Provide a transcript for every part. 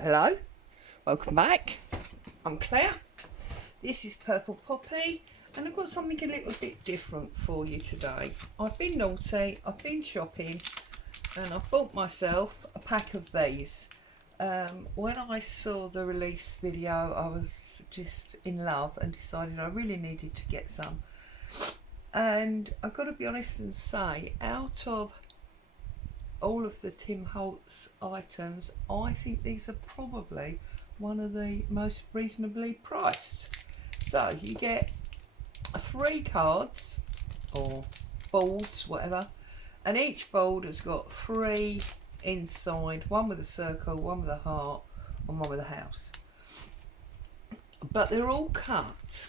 Hello, welcome back. I'm Claire. This is Purple Poppy, and I've got something a little bit different for you today. I've been naughty, I've been shopping, and I bought myself a pack of these. When I saw the release video, I was just in love and decided I really needed to get some. And I've got to be honest and say, out of all of the Tim Holtz items, I think these are probably one of the most reasonably priced. So you get 3 cards or boards, whatever, and each board has got 3 inside, one with a circle, one with a heart, and one with a house. But they're all cut.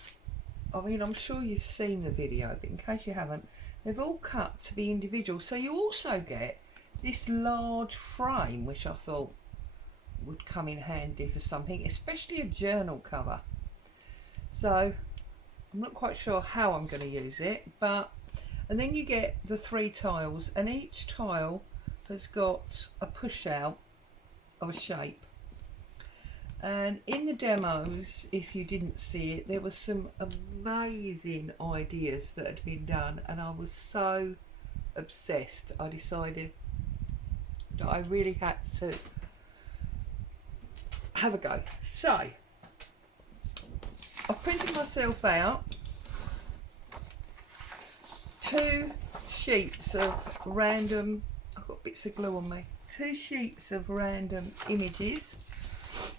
I mean, I'm sure you've seen the video, but in case you haven't, they've all cut to be individual. So you also get this large frame, which I thought would come in handy for something, especially a journal cover. So I'm not quite sure how I'm going to use it, and then you get the 3 tiles, and each tile has got a push out of a shape. And in the demos, if you didn't see it, there were some amazing ideas that had been done, and I was so obsessed. I decided that I really had to have a go. So I printed myself out 2 sheets of random, I've got bits of glue on me, 2 sheets of random images.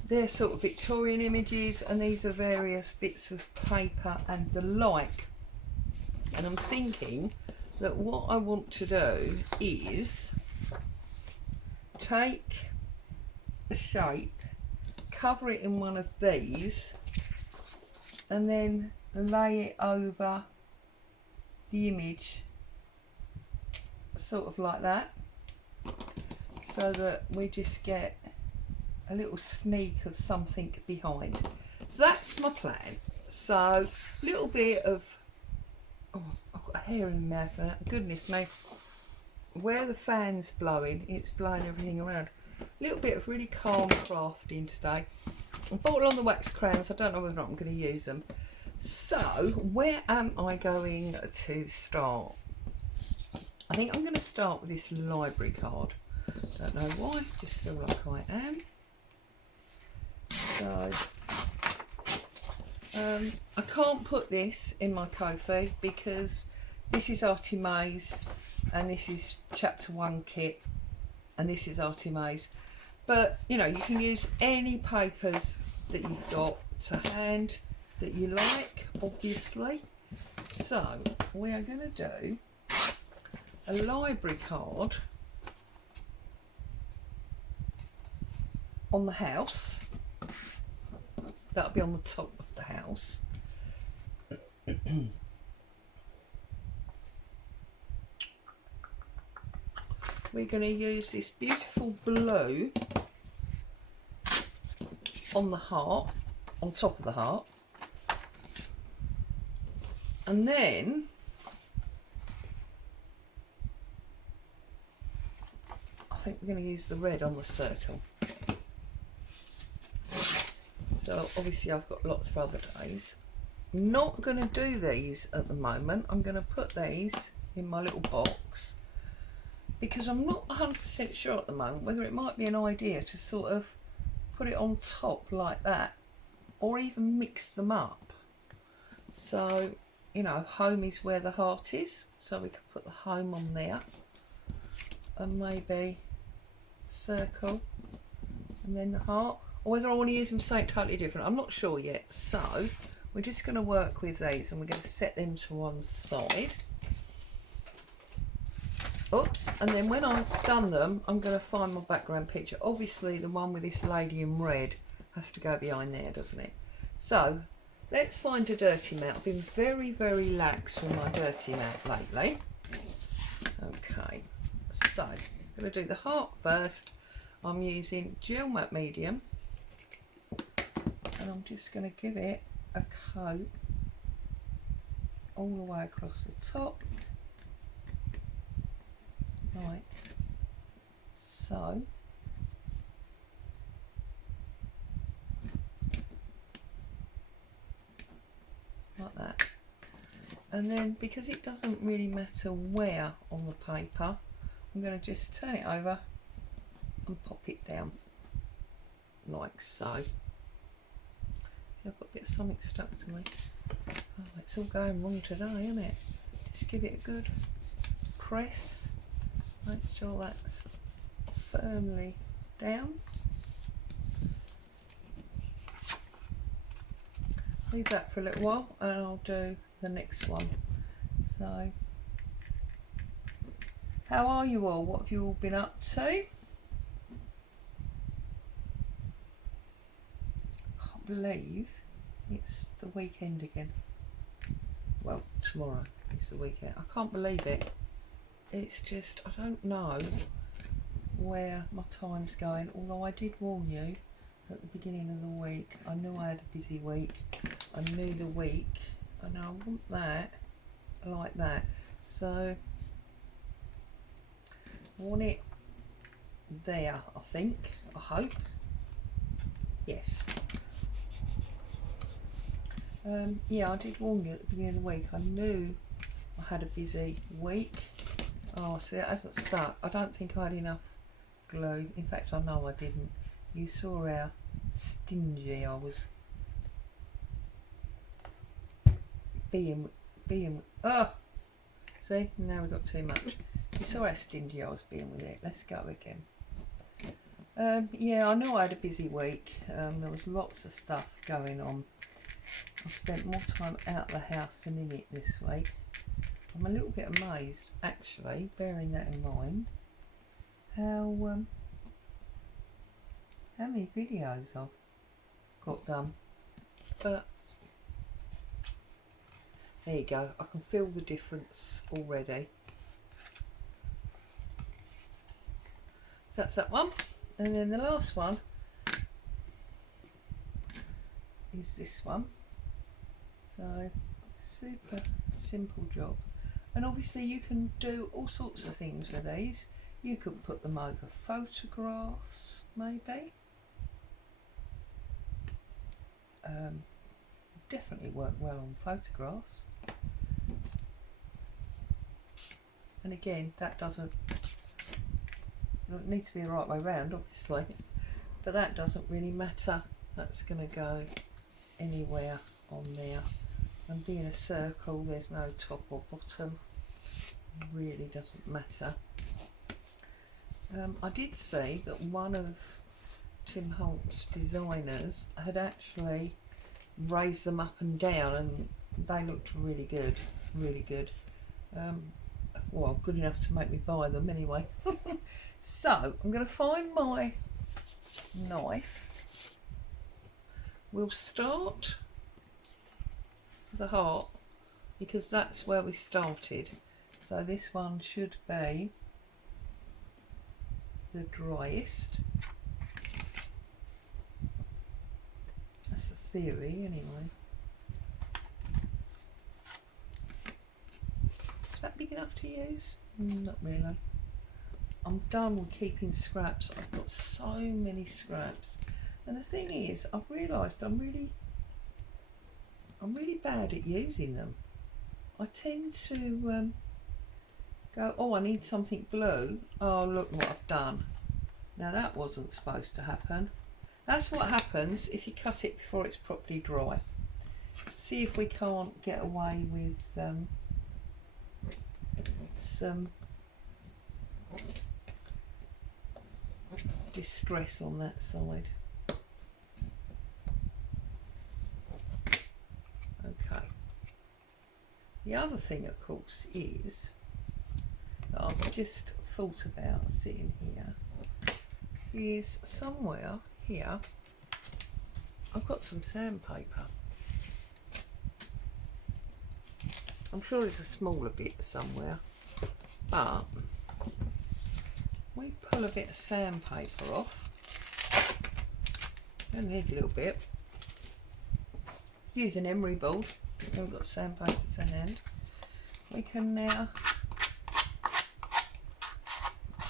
They're sort of Victorian images, and these are various bits of paper and the like. And I'm thinking that what I want to do is take a shape, cover it in one of these, and then lay it over the image, sort of like that, so that we just get a little sneak of something behind. So that's my plan. So a little bit of, oh, I've got a hair in my mouth and that, goodness me, where the fan's blowing, it's blowing everything around. A little bit of really calm crafting today. I bought along the wax crayons, I don't know whether or not I'm going to use them. So where am I going to start? I think I'm going to start with this library card. Don't know why, just feel like I am. So I can't put this in my Ko-fi because this is Artymaze and this is chapter 1 kit and this is Artymaze. But you know, you can use any papers that you've got to hand that you like, obviously. So we are going to do a library card on the house. That'll be on the top of the house. We're going to use this beautiful blue on the heart, on top of the heart. And then I think we're going to use the red on the circle. So obviously I've got lots of other days. Not going to do these at the moment. I'm going to put these in my little box because I'm not 100% sure at the moment whether it might be an idea to sort of put it on top like that, or even mix them up. So, you know, home is where the heart is, so we could put the home on there, and maybe circle and then the heart. Or whether I want to use them something totally different, I'm not sure yet. So we're just going to work with these and we're going to set them to one side. Oops, and then when I've done them, I'm going to find my background picture. Obviously the one with this lady in red has to go behind there, doesn't it? So let's find a dirty mat. I've been very, very lax with my dirty mat lately. Okay, so I'm going to do the heart first. I'm using gel matte medium. And I'm just going to give it a coat all the way across the top, like so. And then because it doesn't really matter where on the paper, I'm going to just turn it over and pop it down like so. See, I've got a bit of something stuck to me. Oh, it's all going wrong today, isn't it? Just give it a good press. Make sure that's firmly down. Leave that for a little while and I'll do the next one. So, how are you all? What have you all been up to? I can't believe it's the weekend again. Well, tomorrow is the weekend. I can't believe it. It's just, I don't know where my time's going, although I did warn you at the beginning of the week. I knew I had a busy week. I knew the week, and I want that like that. So I want it there, I think, I hope. Yes. Yeah, I did warn you at the beginning of the week. I knew I had a busy week. Oh, see, that hasn't stuck. I don't think I had enough glue. In fact, I know I didn't. You saw how stingy I was being. Oh, see, now we've got too much. You saw how stingy I was being with it. Let's go again. Yeah, I know I had a busy week. There was lots of stuff going on. I've spent more time out of the house than in it this week. I'm a little bit amazed, actually, bearing that in mind, how many videos I've got done. But there you go, I can feel the difference already. That's that one, and then the last one is this one. So super simple job, and obviously you can do all sorts of things with these. You could put them over photographs, maybe. Definitely work well on photographs. And again, that doesn't, it needs to be the right way round, obviously, but that doesn't really matter. That's going to go anywhere on there. And being a circle, there's no top or bottom, really doesn't matter. I did see that one of Tim Holtz' designers had actually raised them up and down, and they looked really good, really good. Well, good enough to make me buy them anyway. So I'm going to find my knife. We'll start the heart because that's where we started. So this one should be the driest. That's the theory anyway. Is that big enough to use? Not really. I'm done with keeping scraps. I've got so many scraps, and the thing is, I've realised I'm really bad at using them. I tend to go, oh, I need something blue. Oh, look what I've done. Now that wasn't supposed to happen. That's what happens if you cut it before it's properly dry. See if we can't get away with some distress on that side. Okay. The other thing, of course, is that I've just thought about sitting here is somewhere here I've got some sandpaper. I'm sure it's a smaller bit somewhere, but we pull a bit of sandpaper off. Only need a little bit. Use an emery board. We've got sandpaper to hand. We can now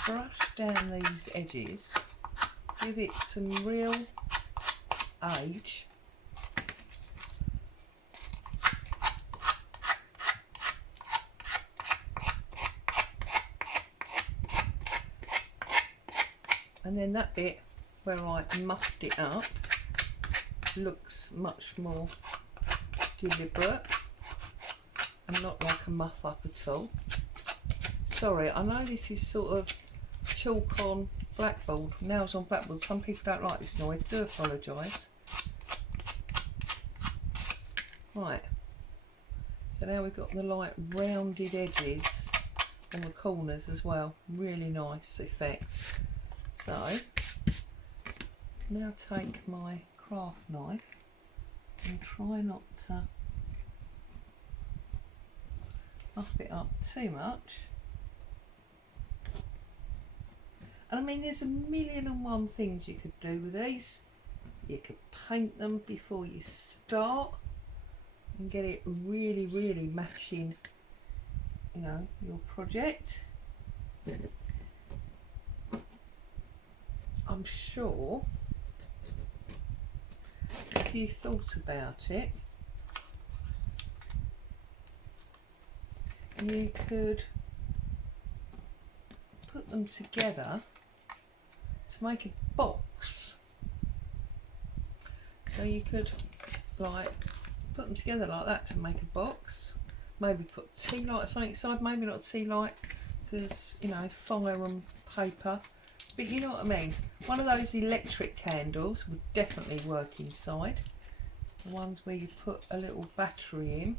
brush down these edges, give it some real age. then that bit where I muffed it up looks much more deliberate and not like a muff up at all. Sorry, I know this is sort of chalk on blackboard, nails on blackboard. Some people don't like this noise, do apologise. Right, so now we've got the like rounded edges on the corners as well. Really nice effect. So now take my craft knife and try not to muff it up too much. And I mean, there's a million and one things you could do with these. You could paint them before you start and get it really, really matching, you know, your project. I'm sure if you thought about it, you could put them together to make a box. So you could like put them together like that to make a box. Maybe put tea light or something inside, maybe not tea light because, you know, fire and paper. But you know what I mean. One of those electric candles would definitely work inside. The ones where you put a little battery in.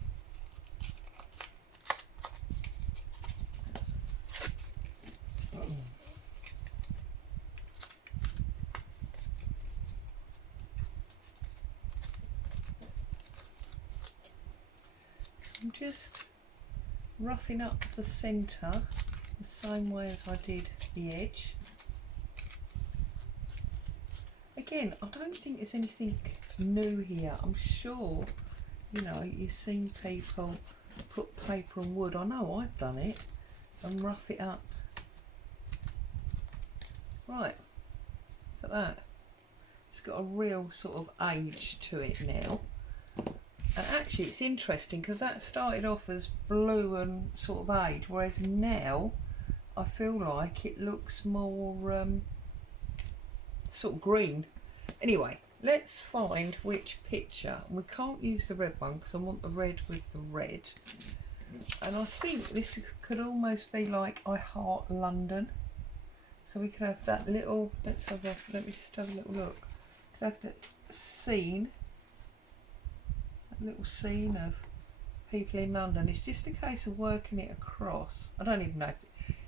I'm just roughing up the centre the same way as I did the edge. Again, I don't think there's anything new here. I'm sure, you know, you've seen people put paper and wood, I know I've done it, and rough it up. Right, look at that. It's got a real sort of age to it now. And actually it's interesting because that started off as blue and sort of age, whereas now I feel like it looks more sort of green. Anyway, let's find which picture. We can't use the red one because I want the red with the red. And I think this could almost be like I Heart London. So we could have that little, let me just have a little look. Could have that scene. Little scene of people in London. It's just a case of working it across. I don't even know if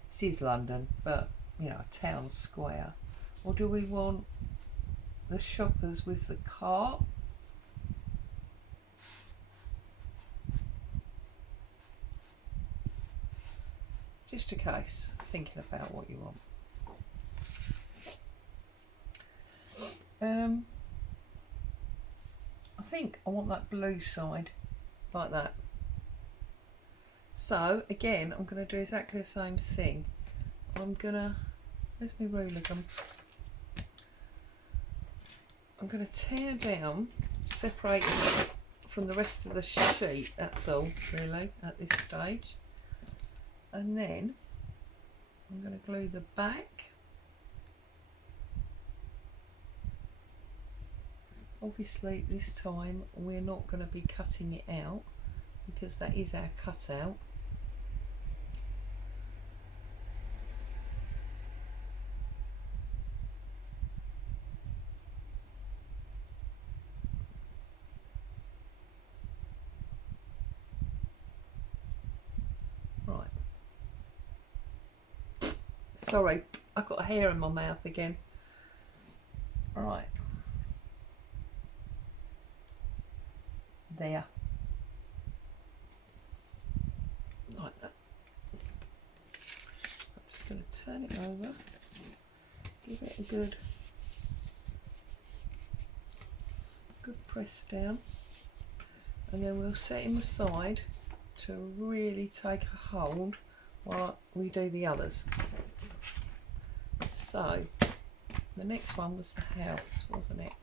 this is London, but you know, a town square. Or do we want the shoppers with the cart? Just a case, thinking about what you want. I think I want that blue side like that. So again, I'm going to do exactly the same thing. I'm going to, where's my ruler gone? I'm going to tear down, separate it from the rest of the sheet, that's all really at this stage. And then I'm going to glue the back. Obviously this time we're not going to be cutting it out because that is our cutout. Right. Sorry, I've got a hair in my mouth again. Right. There, like that. I'm just going to turn it over, give it a good press down, and then we'll set him aside to really take a hold while we do the others. So the next one was the house, wasn't it?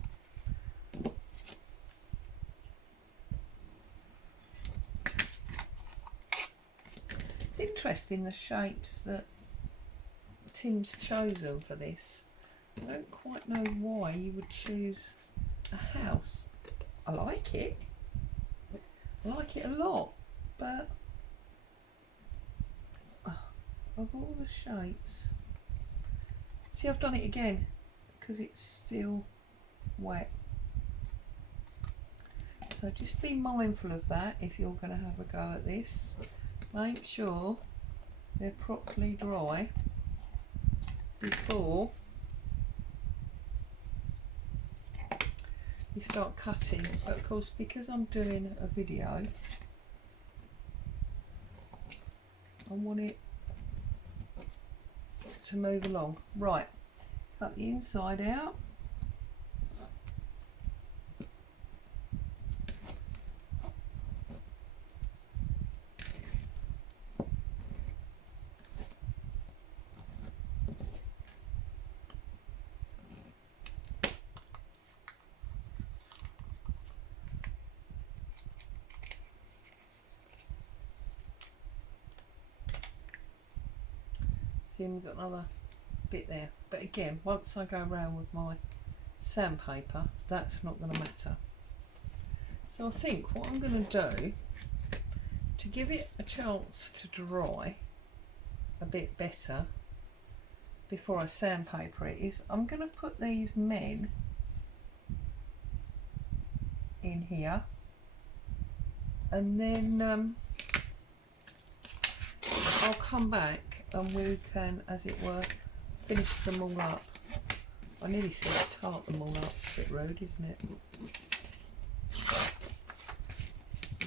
Interesting the shapes that Tim's chosen for this. I don't quite know why you would choose a house. I like it. I like it a lot, but of all the shapes, see, I've done it again because it's still wet. So just be mindful of that if you're going to have a go at this. Make sure they're properly dry before you start cutting. But of course, because I'm doing a video, I want it to move along. Right, cut the inside out. We've got another bit there, but again, once I go around with my sandpaper, that's not going to matter. So I think what I'm going to do to give it a chance to dry a bit better before I sandpaper it is I'm going to put these men in here, and then I'll come back and we can, as it were, finish them all up. I nearly said tart them all up. It's a bit rude, isn't it?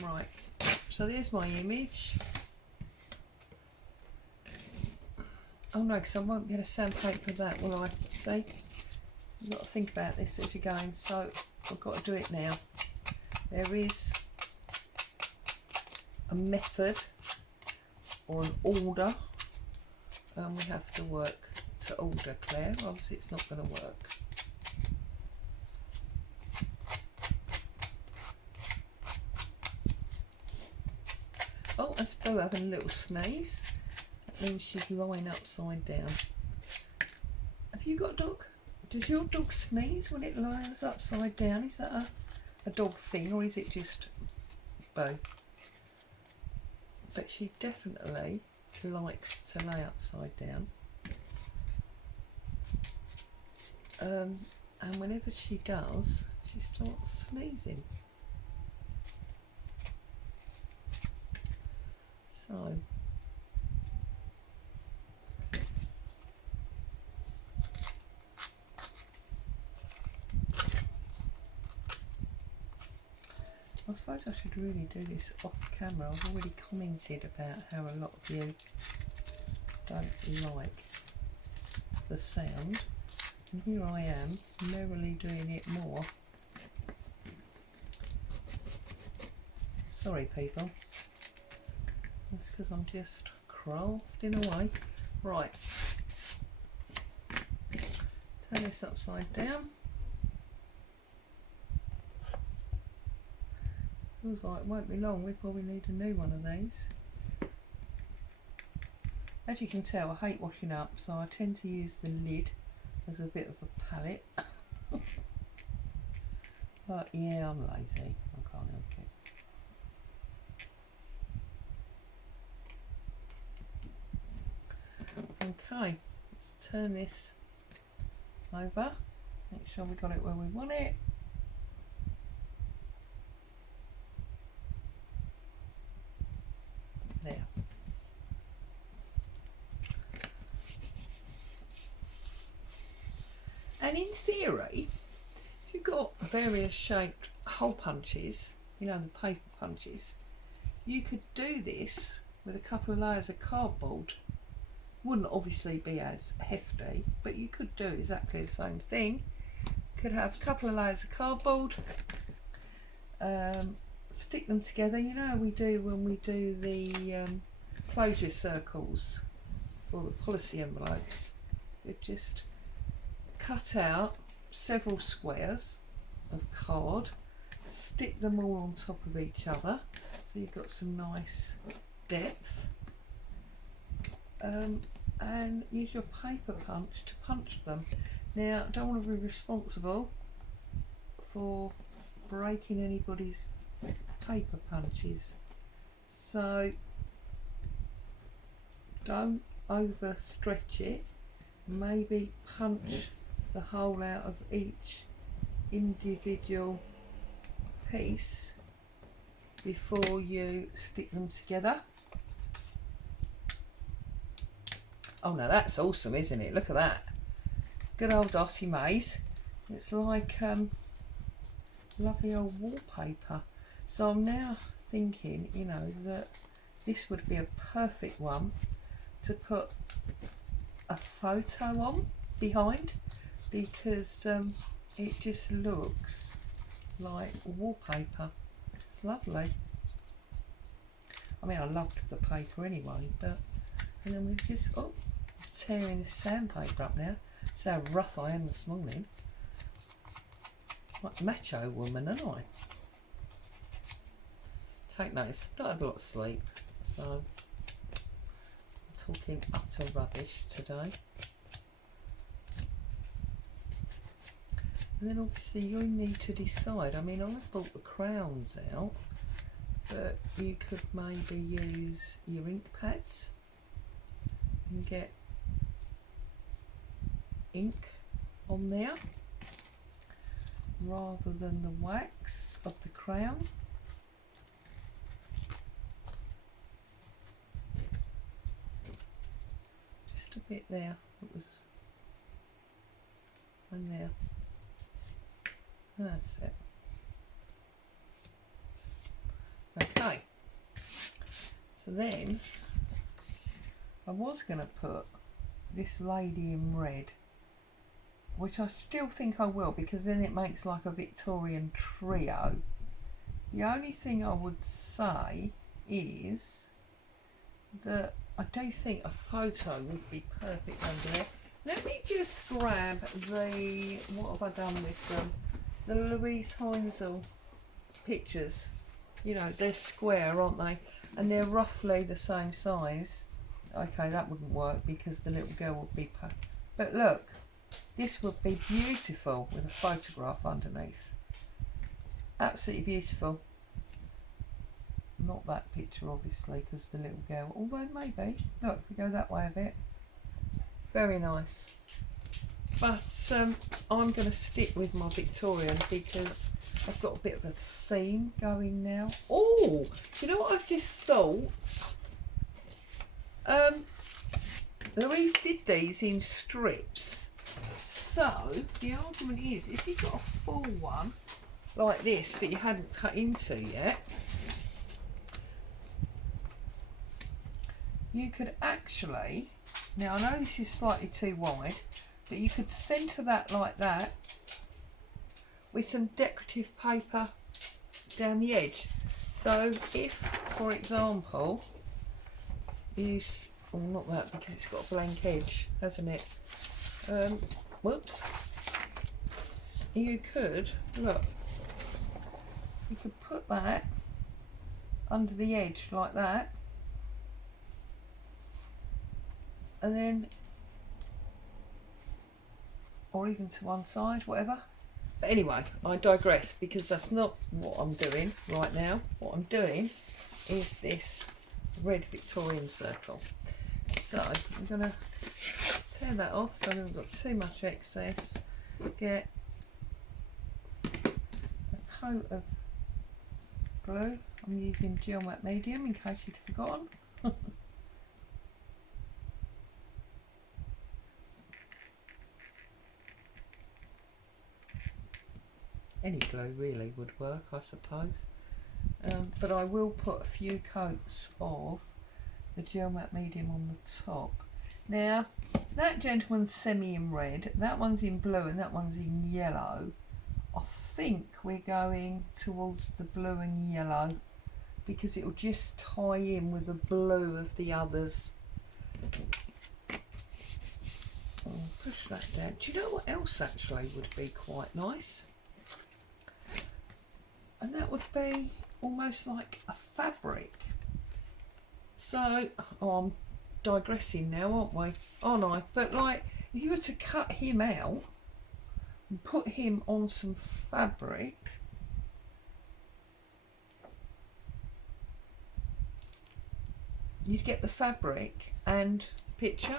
Right, so there's my image. Oh no, because I won't be able to sandpaper that, will I? See? You've got to think about this as you're going, so I've got to do it now. There is a method or an order, and we have to work to order, Claire, obviously it's not going to work. Oh, that's Boo having a little sneeze. That means she's lying upside down. Have you got a dog? Does your dog sneeze when it lies upside down? Is that a dog thing, or is it just Boo? But she definitely likes to lay upside down, and whenever she does, she starts sneezing. So I suppose I should really do this off camera. I've already commented about how a lot of you don't like the sound, and here I am merrily doing it more. Sorry people, that's because I'm just crafting away. Right, turn this upside down. Feels like it won't be long before we need a new one of these. As you can tell, I hate washing up, so I tend to use the lid as a bit of a palette. But yeah, I'm lazy, I can't help it. Okay, let's turn this over, make sure we got it where we want it. There. And in theory, if you've got various shaped hole punches, you know, the paper punches, you could do this with a couple of layers of cardboard. Wouldn't obviously be as hefty, but you could do exactly the same thing. Could have a couple of layers of cardboard, stick them together, you know how we do when we do the closure circles for the policy envelopes. You just cut out several squares of card, stick them all on top of each other so you've got some nice depth, and use your paper punch to punch them. Now, I don't want to be responsible for breaking anybody's paper punches, so don't overstretch it. Maybe punch the hole out of each individual piece before you stick them together. Oh no, that's awesome, isn't it? Look at that. Good old Artymaze. It's like lovely old wallpaper. So I'm now thinking, you know, that this would be a perfect one to put a photo on behind, because it just looks like wallpaper. It's lovely. I mean, I loved the paper anyway, but and then we just tearing the sandpaper up now. That's how rough I am this morning. Like macho woman, aren't I? Take notice, I've not had a lot of sleep, so I'm talking utter rubbish today. And then obviously you need to decide. I mean, I've brought the crowns out, but you could maybe use your ink pads and get ink on there rather than the wax of the crown. Just a bit there. It was, and there. That's it. Okay. So then I was going to put this lady in red, which I still think I will, because then it makes like a Victorian trio. The only thing I would say is that I do think a photo would be perfect under there. Let me just grab the, what have I done with them? The Louise Heinzel pictures. You know, they're square, aren't they? And they're roughly the same size. Okay, that wouldn't work because the little girl would be... But look, this would be beautiful with a photograph underneath. Absolutely beautiful. Not that picture, obviously, because the little girl... Although, maybe. Look, if we go that way a bit. Very nice. But I'm going to stick with my Victorian because I've got a bit of a theme going now. Oh, you know what I've just thought? Louise did these in strips. So the argument is, if you've got a full one like this that you hadn't cut into yet, you could actually, now I know this is slightly too wide, but you could centre that like that with some decorative paper down the edge. So if, for example, you, oh, not that because it's got a blank edge, hasn't it? Whoops. You could, look, you could put that under the edge like that, and then, or even to one side, whatever. But anyway, I digress because that's not what I'm doing right now. What I'm doing is this red Victorian circle. So I'm going to tear that off so I haven't got too much excess. Get a coat of glue. I'm using gel matte medium in case you'd forgotten. Any glue really would work, I suppose, but I will put a few coats of the gel matte medium on the top. Now that gentleman's semi in red, that one's in blue and that one's in yellow. I think we're going towards the blue and yellow because it will just tie in with the blue of the others. I'll push that down. Do you know what else actually would be quite nice? And that would be almost like a fabric. So, oh, I'm digressing now, aren't we? Aren't I? But like, if you were to cut him out, and put him on some fabric. You'd get the fabric and the picture.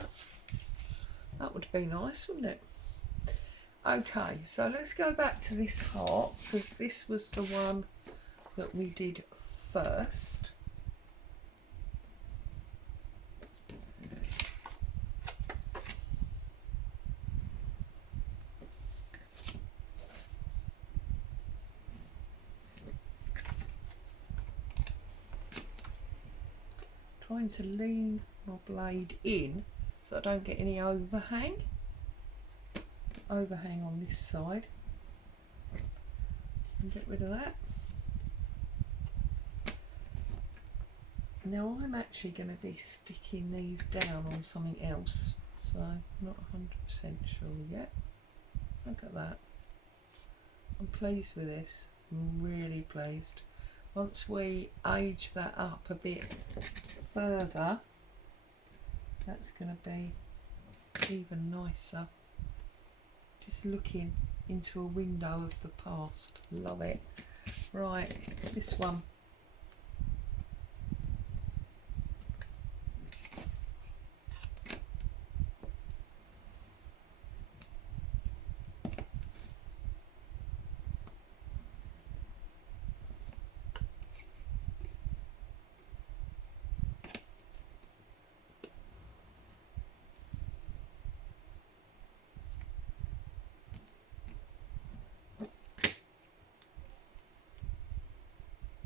That would be nice, wouldn't it? Okay, so let's go back to this heart, because this was the one that we did first. Trying to lean my blade in so I don't get any overhang on this side, and get rid of that. Now I'm actually going to be sticking these down on something else, so I'm not 100% sure yet. Look at that. I'm pleased with this, I'm really pleased. Once we age that up a bit further, that's going to be even nicer. Just looking into a window of the past. Love it. Right, this one.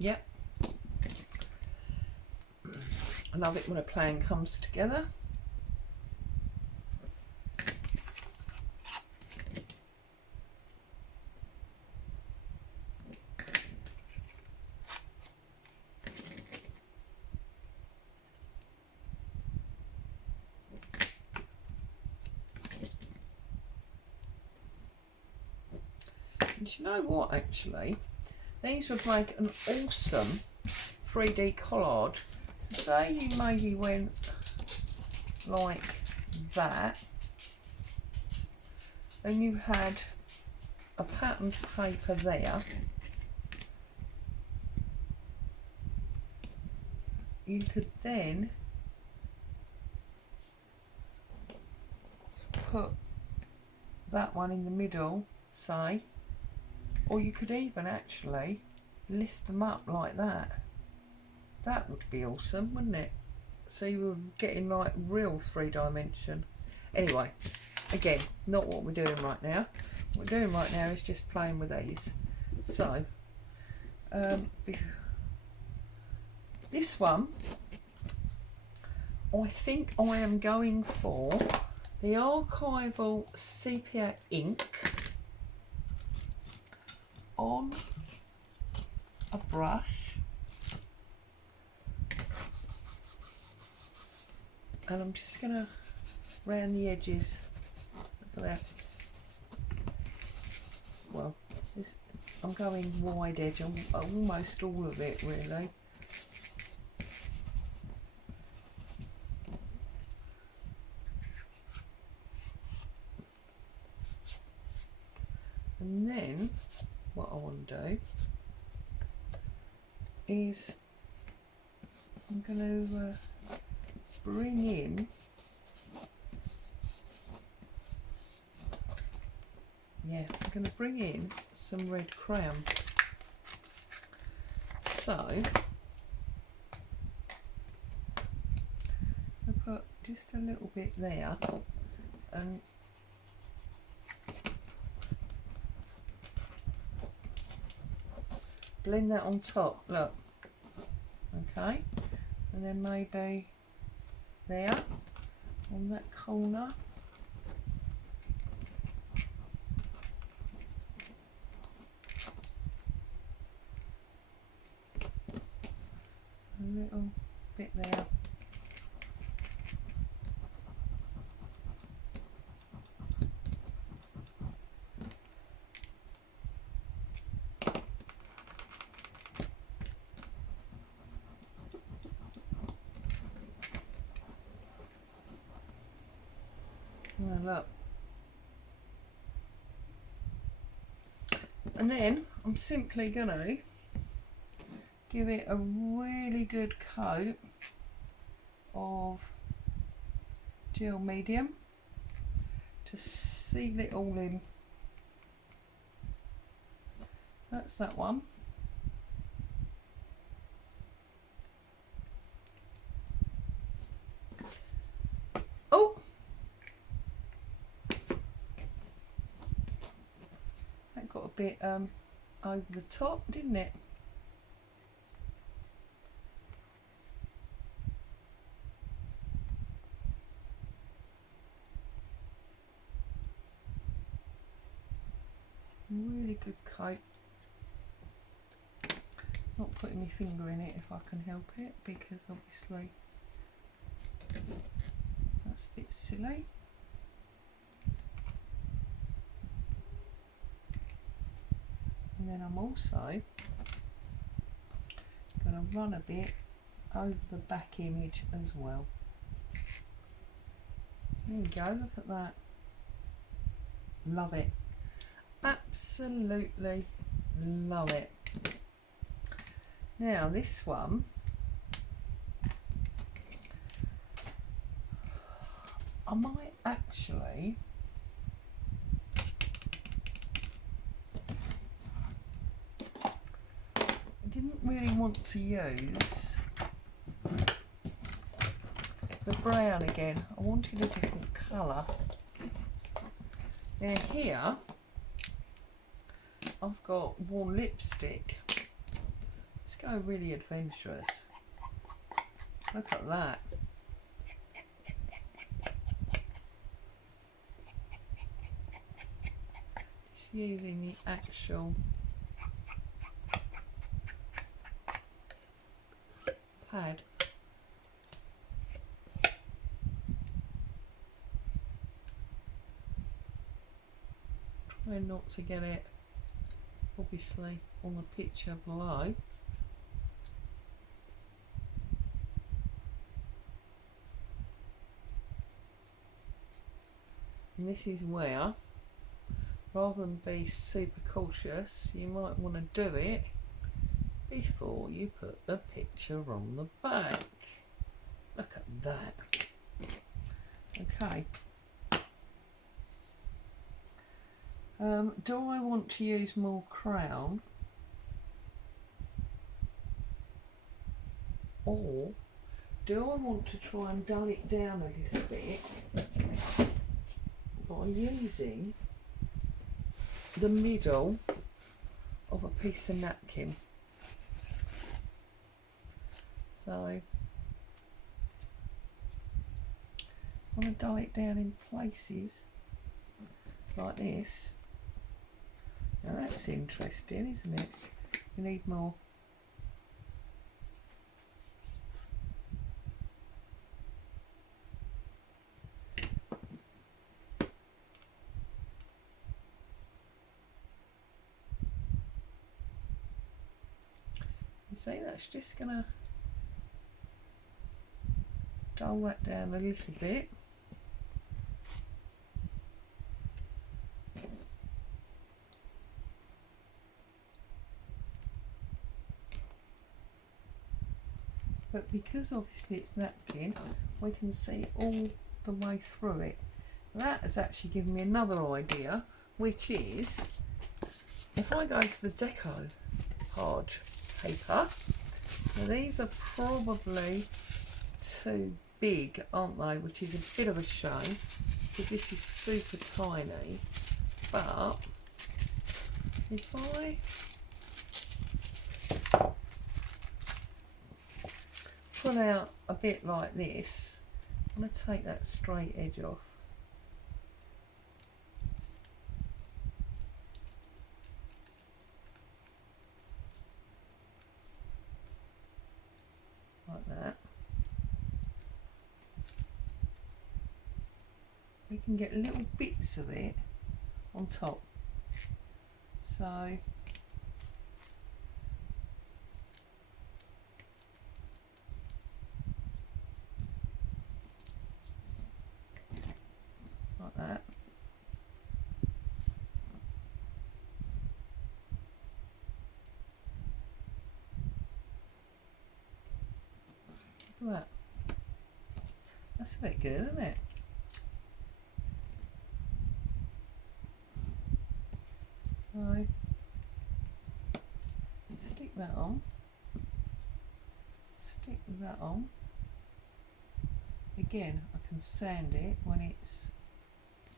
Yep. I love it when a plan comes together. And you know what, actually? These would make an awesome 3D collage. So say you maybe went like that, and you had a patterned paper there. You could then put that one in the middle, say, or you could even actually lift them up like that. That would be awesome, wouldn't it? So you were getting like real 3D. Anyway, again, not what we're doing right now. What we're doing right now is just playing with these. So, this one, I think I am going for the archival sepia ink on a brush, and I'm just going to round the edges. Look at that. Well, I'm going wide edge on almost all of it, really. And then what I want to do is I'm going to bring in, I'm going to bring in some red crayon. So I put just a little bit there, and blend that on top, look, okay, and then maybe there on that corner, a little bit there. Well, look, And then I'm simply going to give it a really good coat of gel medium to seal it all in. That's that one. Oh! That got a bit over the top, didn't it? Really good coat. Not putting my finger in it if I can help it, because obviously that's a bit silly. And then I'm also going to run a bit over the back image as well. There you go, look at that. Love it. Absolutely love it. Now this one, I might actually didn't really want to use the brown again. I wanted a different colour. Now here I've got warm lipstick. Let's go really adventurous. Look at that. Just using the actual pad. Trying not to get it obviously on the picture below. And this is where, rather than be super cautious, you might want to do it before you put the picture on the back. Look at that. Okay. Do I want to use more crown, or do I want to try and dull it down a little bit by using the middle of a piece of napkin? So I want to dull it down in places like this. Now that's interesting, isn't it? You need more. You see, that's just going to dull that down a little bit. But because obviously it's napkin, we can see all the way through it. That has actually given me another idea, which is if I go to the deco hard paper, now these are probably too big, aren't they, which is a bit of a shame because this is super tiny. But if I pull out a bit like this, I'm going to take that straight edge off. Like that. We can get little bits of it on top. So like that. at that. That's a bit good, isn't it? So, stick that on. Stick that on. Again, I can sand it when it's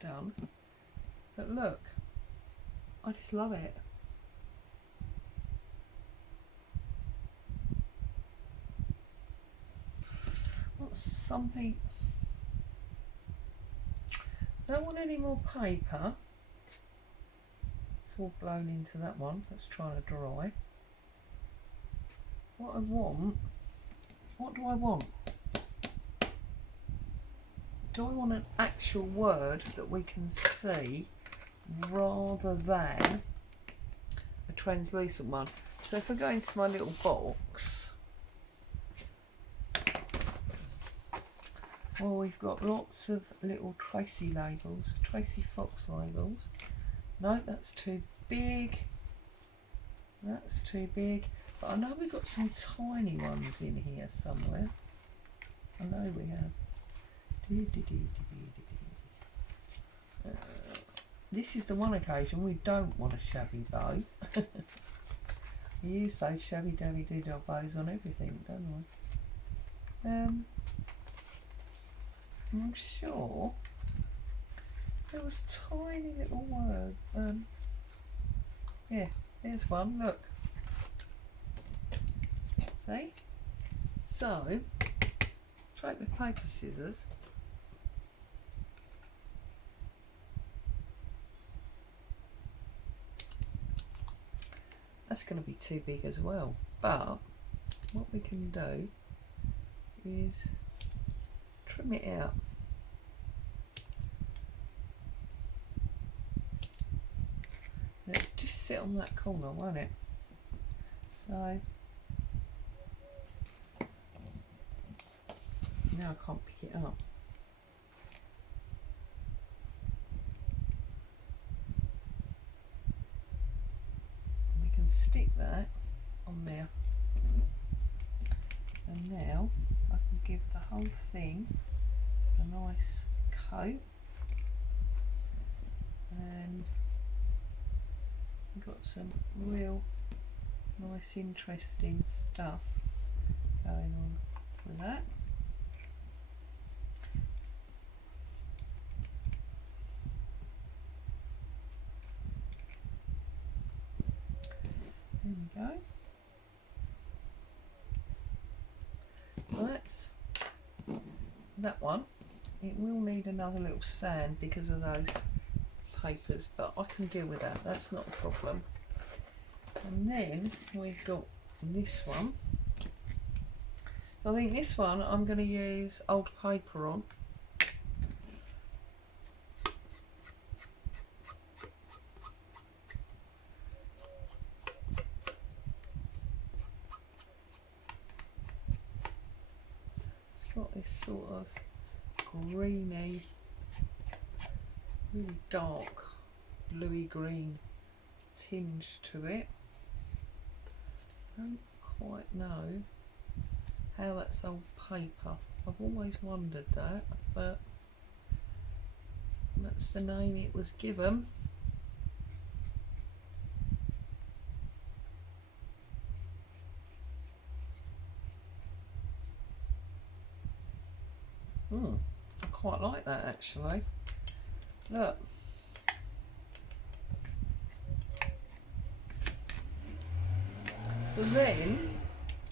done. But look, I just love it. What's something? Don't want any more paper. It's all blown into that one. That's trying to dry. What I want? What do I want? Do I want an actual word that we can see rather than a translucent one? So if I go into my little box, well, we've got lots of little Tracie labels, Tracie Fox labels. No, that's too big. That's too big. But I know we've got some tiny ones in here somewhere. I know we have. This is the one occasion we don't want a shabby bow. We use those shabby dabby doodle bows on everything, don't we? I'm sure there was tiny little word. Yeah, there's one, look. See? So, take the paper scissors. That's going to be too big as well, but what we can do is trim it out. It'll just sit on that corner, won't it? So now I can't pick it up. We can stick that on there. And now I can give the whole thing a nice coat. And we've got some real nice interesting stuff going on with that. There we go. So that's that one. It will need another little sand because of those papers, but I can deal with that. That's not a problem. And then we've got this one. I think this one I'm going to use old paper on. It's got this sort of greeny, really dark bluey green tinge to it. I don't quite know how that's old paper. I've always wondered that, but that's the name it was given. I quite like that actually. Look. So then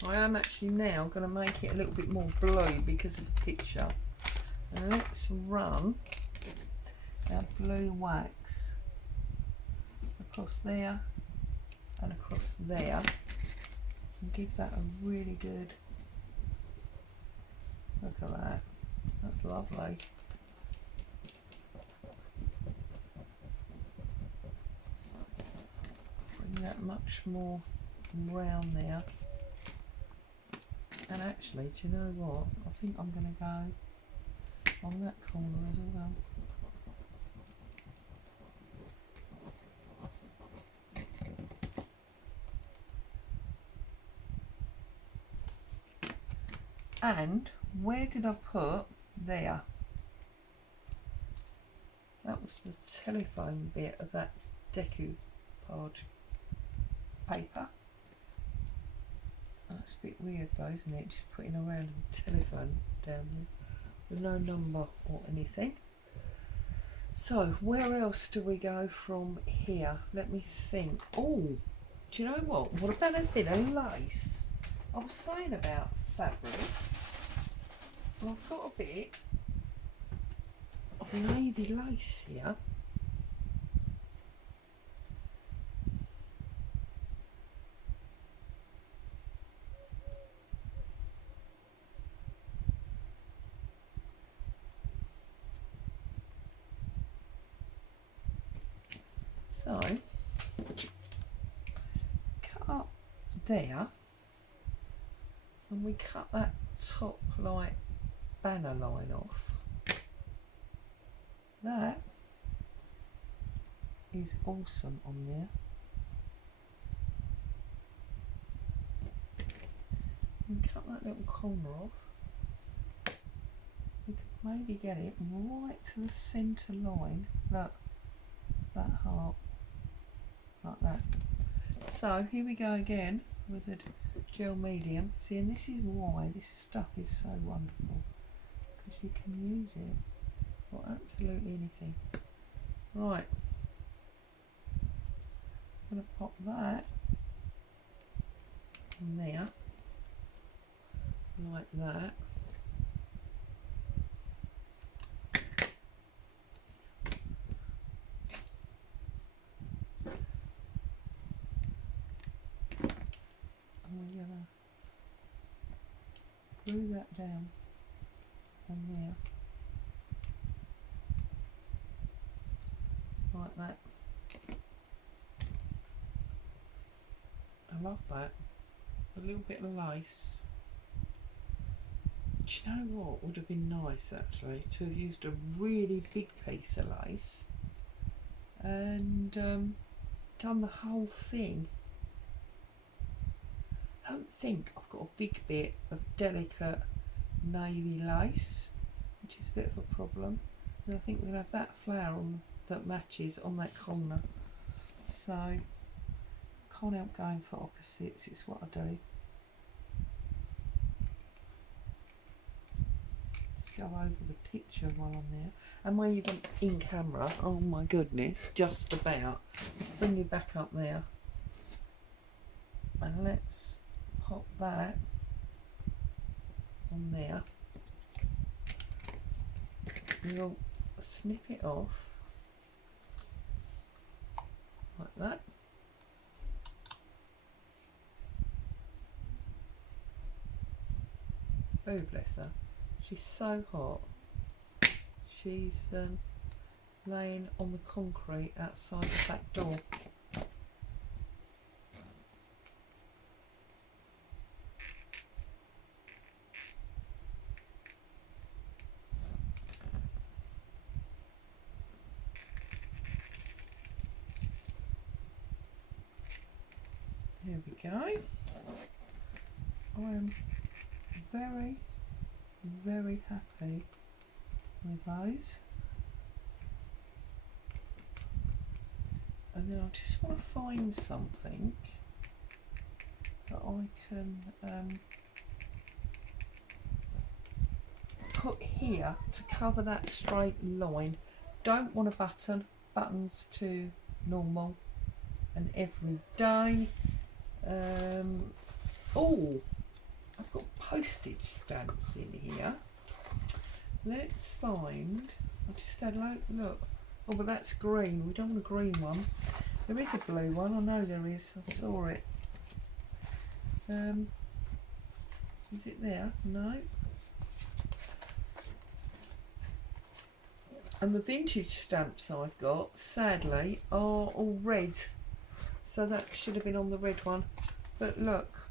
I am actually now going to make it a little bit more blue because of the picture. And let's run our blue wax across there and across there and give that a really good, look at that, that's lovely. Bring that much more round there. And actually, do you know what? I think I'm going to go on that corner as well. And where did I put there? That was the telephone bit of that decoupage paper. That's a bit weird though, isn't it? Just putting a random telephone down there with no number or anything. So where else do we go from here? Let me think. Oh, do you know what? What about a bit of lace? I was saying about fabric. Well, I've got a bit of navy lace here. So, cut up there, and we cut that top like banner line off. That is awesome on there. And cut that little corner off. We could maybe get it right to the centre line. Look, that heart, like that. So here we go again with the gel medium. See, and this is why this stuff is so wonderful, because you can use it for absolutely anything. Right, I'm going to pop that in there, like that. And we're going to glue that down on there, like that. I love that. A little bit of lace. Do you know what would have been nice actually? To have used a really big piece of lace and done the whole thing. I don't think I've got a big bit of delicate navy lace, which is a bit of a problem. And I think we're going to have that flower on that matches on that corner. So can't help going for opposites, it's what I do. Let's go over the picture while I'm there. Am I even in camera? Oh my goodness, just about. Let's bring you back up there. And let's pop that on there. We'll snip it off like that. Oh bless her, she's so hot. She's laying on the concrete outside the back door. There we go. I am very, very happy with those. And then I just want to find something that I can put here to cover that straight line. Don't want a button. Buttons too normal and everyday. Oh, I've got postage stamps in here. Let's find. I just had a look. Oh, but that's green. We don't want a green one. There is a blue one. I know there is. I saw it. Is it there? No. And the vintage stamps I've got, sadly, are all red. So that should have been on the red one. But look,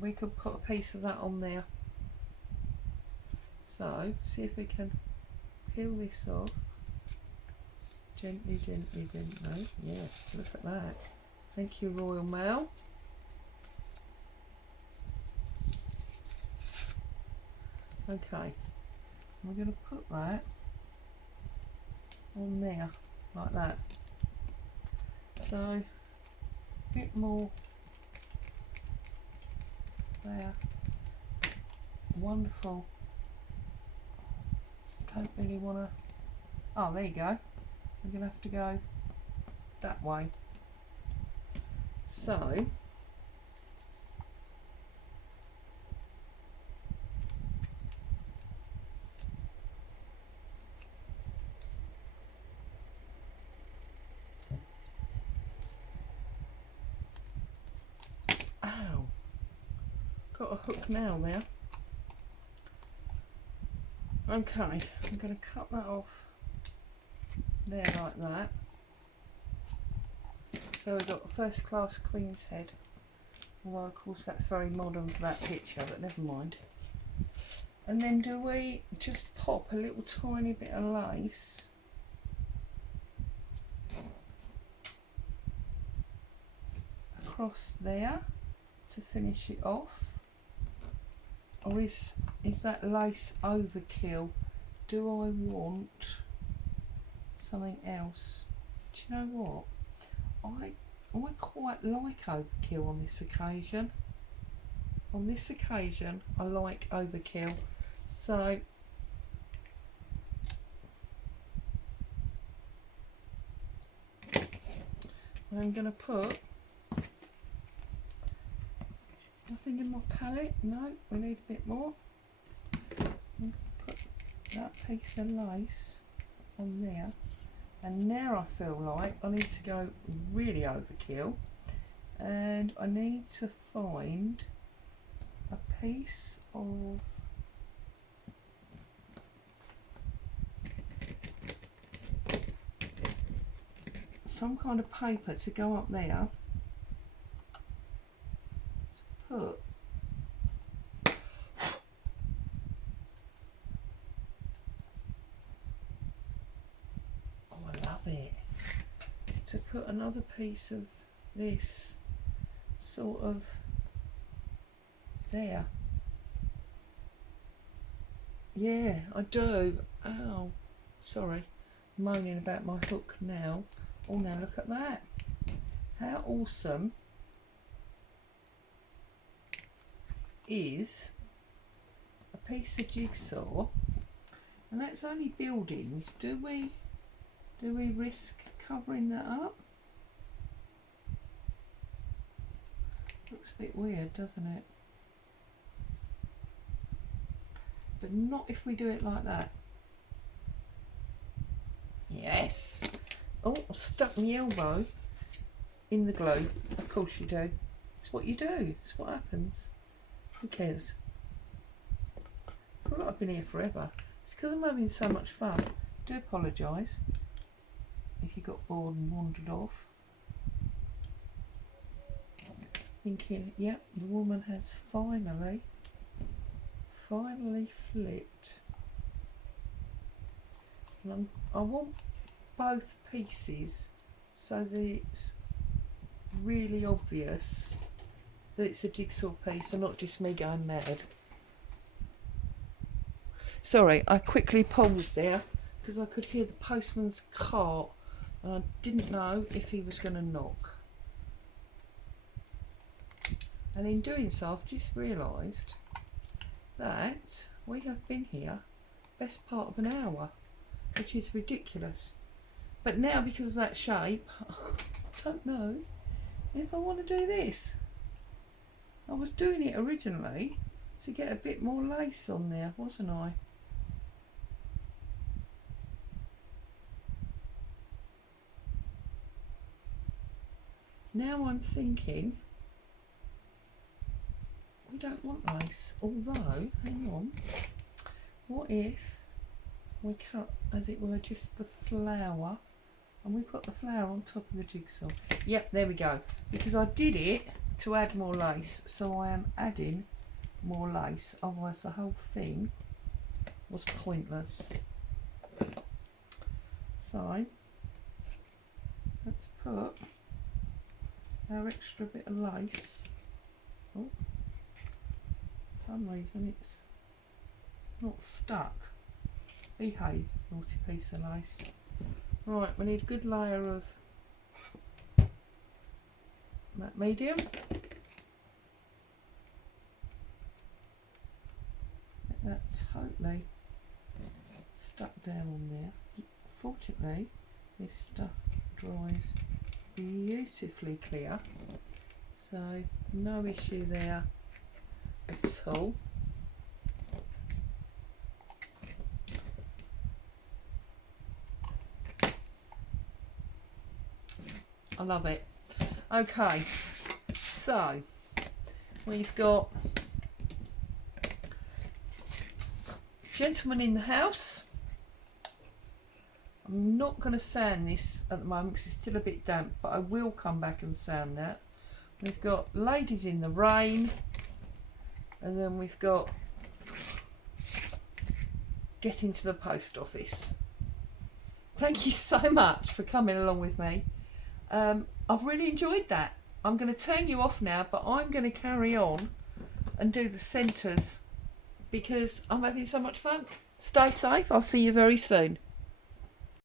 we could put a piece of that on there. So, see if we can peel this off. Gently, gently, gently. Yes, look at that. Thank you, Royal Mail. Okay, we're going to put that on there like that. So a bit more there. Wonderful. Don't really want to. Oh, there you go. I'm going to have to go that way. So ow, got a hook nail there. Okay, I'm going to cut that off there like that. So we've got a first class Queen's head, although of course that's very modern for that picture, but never mind. And then do we just pop a little tiny bit of lace across there to finish it off? Or is that lace overkill? Do I want something else? Do you know what? I quite like overkill on this occasion. On this occasion, I like overkill. So I'm going to put nothing in my palette. No, we need a bit more. I'm going to put that piece of lace on there. And now I feel like I need to go really overkill, and I need to find a piece of some kind of paper to go up there to put another piece of this sort of there. Yeah, I do. Ow, sorry, moaning about my hook now. Oh, now look at that. How awesome is a piece of jigsaw? And that's only buildings. Do we risk covering that up? Looks a bit weird, doesn't it? But not if we do it like that. Yes. Oh, I stuck my elbow in the glue. Of course you do. It's what you do. It's what happens. Who cares? I feel like I've been here forever. It's because I'm having so much fun. I do apologise if you got bored and wandered off. Thinking, yep, the woman has finally flipped. And I want both pieces so that it's really obvious that it's a jigsaw piece and not just me going mad. Sorry, I quickly paused there because I could hear the postman's cart and I didn't know if he was going to knock. And in doing so, I've just realised that we have been here best part of an hour, which is ridiculous. But now, because of that shape, I don't know if I want to do this. I was doing it originally to get a bit more lace on there, wasn't I? Now I'm thinking we don't want lace, although, hang on, what if we cut, as it were, just the flower and we put the flower on top of the jigsaw? Yep, there we go, because I did it to add more lace, so I am adding more lace, otherwise the whole thing was pointless. So let's put our extra bit of lace. Oh, for some reason it's not stuck. Behave, naughty piece of lace. Right, we need a good layer of matte medium. Get that totally stuck down on there. Fortunately, this stuff dries beautifully clear, so no issue there at all. I love it. Okay, so we've got gentleman in the house. I'm not going to sand this at the moment because it's still a bit damp, but I will come back and sand that. We've got ladies in the rain, and then we've got getting to the post office. Thank you so much for coming along with me. I've really enjoyed that. I'm going to turn you off now, but I'm going to carry on and do the centres because I'm having so much fun. Stay safe. I'll see you very soon.